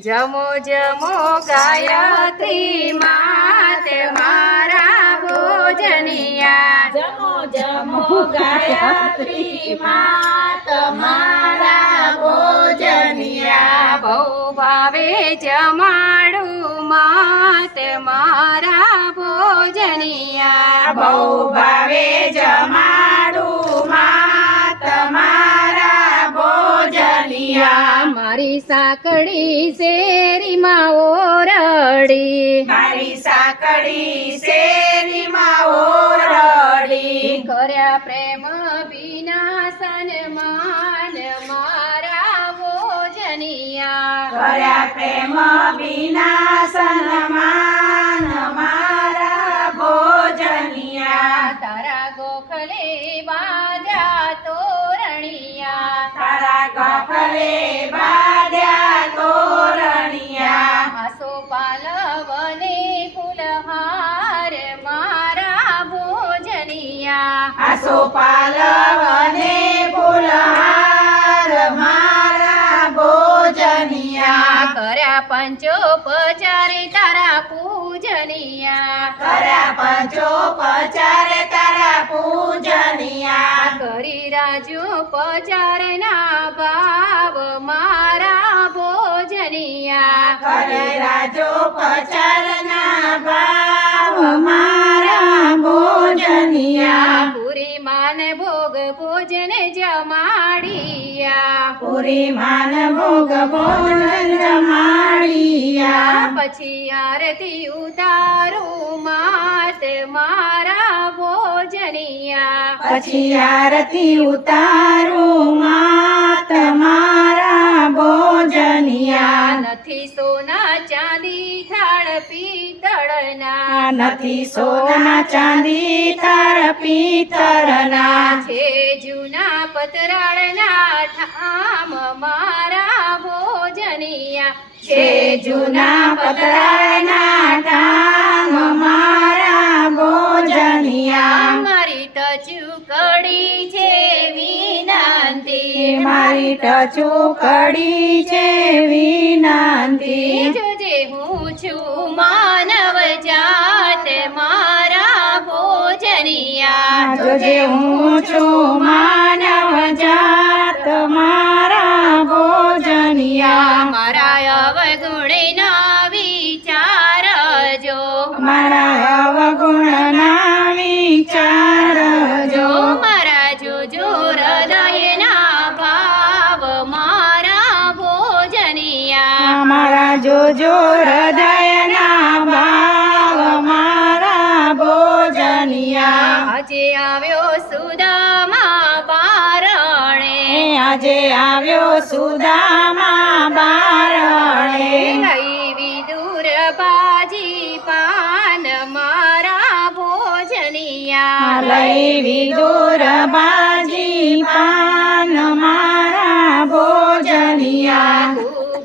જમો જમો ગાયત્રી માત મારા ભોજનિયા જમો જમો ગાયત્રી માત મારા ભોજનિયા બહુ ભાવે જમાડું માત મારા ભોજનિયા બહુ ભાવે જમાડું માત મારા ભોજનિયા મારી સાકડી શેરીમાં ઓરડી મારી સાકડી શેરીમાં ઓરડી કર્યા પ્રેમ વિનાશન માન મારા ભોજનિયા કર્યા પ્રેમ વિનાશન માન મારા ભોજનિયા તારા ગોખલે બાજા તોરણિયા તારા ગોખલે બાંધ્યા તોરણિયા આસો પાલવને ફૂલહાર મારા ભોજનિયા આસો પાલવને ફૂલહાર મારા ભોજનિયા કર્યા પંચોપચાર તારા પૂજનિયા કર્યા પંચોપચાર તારા પૂજનિયા કરી રાજુ પચારના ભાવ મારા ભોજનિયા કરે રાજો પચારના ભાવ મારા ભોજનિયા પૂરી માન ભોગ ભોજન જમાડિયા પૂરી માન ભોગ ભોજન જમાડિયા પછી આરતી ઉતારું માત મારા ભોજનિયા પછી આરતી ઉતારું માત મારા ભોજનિયા નથી સોના ચાંદી થાળ પિત્તળના નથી સોના ચાંદી તાર પિત્તળના છે જૂના પતરાળના ઠામ મારા ભોજનિયા છે જૂના પતરાના ઠામ મારા ભોજનિયા મારી ટચુકડી છે વિનંતી મારી ટચુકડી છે વિનંતી જોજે હું છું માનવ જાત મારા ભોજનિયા જોજે હું છું માનવ જાત મારા ભોજનિયા મારા અવગુણના વિચારજો મારા અવગુણના વિચારજો મારા જોજો હૃદયના ભાવ મારા ભોજનિયા મારા જોજો હૃદયના ભાવ મારા ભોજનિયા આજે આવ્યો સુદામા બારણે આજે આવ્યો સુદામા બારણે લઈ વિદુર બાજી પાન મારા ભોજનિયા લઈ વિદુર બાજી પાન મારા ભોજનિયા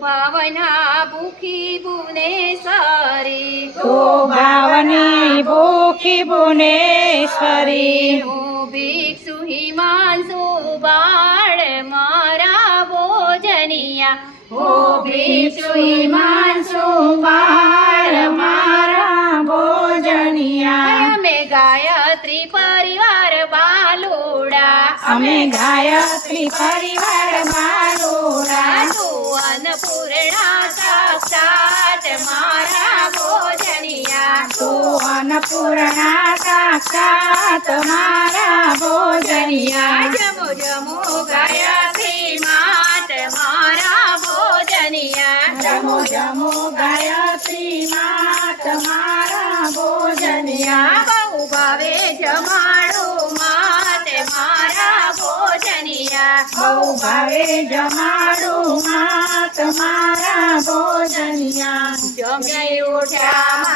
ભાવના ભૂખી ભુવનેશ્વરી તો ભાવની ભૂખી ભુવનેશ્વરી હું ભિક્ષુ હિમાંશુ બાળ મારા ભોજનિયા ઓ ભિક્ષુ હિમાંશુ બાળ મારા ભોજનિયા અમે ગાયત્રી પરિવાર બાલુડા અમે ગાયત્રી પરિવાર બાલુડા તું અન્નપૂર્ણા સાક્ષાત મારા ભોજનિયા તું અન્નપૂર્ણા સાક્ષાત મારા ભોજનિયા જમો જમો ગાયત્રી માત મારા ભોજનિયા જમો જમો ગાયત્રી માત મારા ભોજનિયા બહુ ભાવે જમાડું માત મારા ભોજનિયા બહુ ભાવે જમાડું માત મારા ભોજનિયા જમી ઉઠ્યા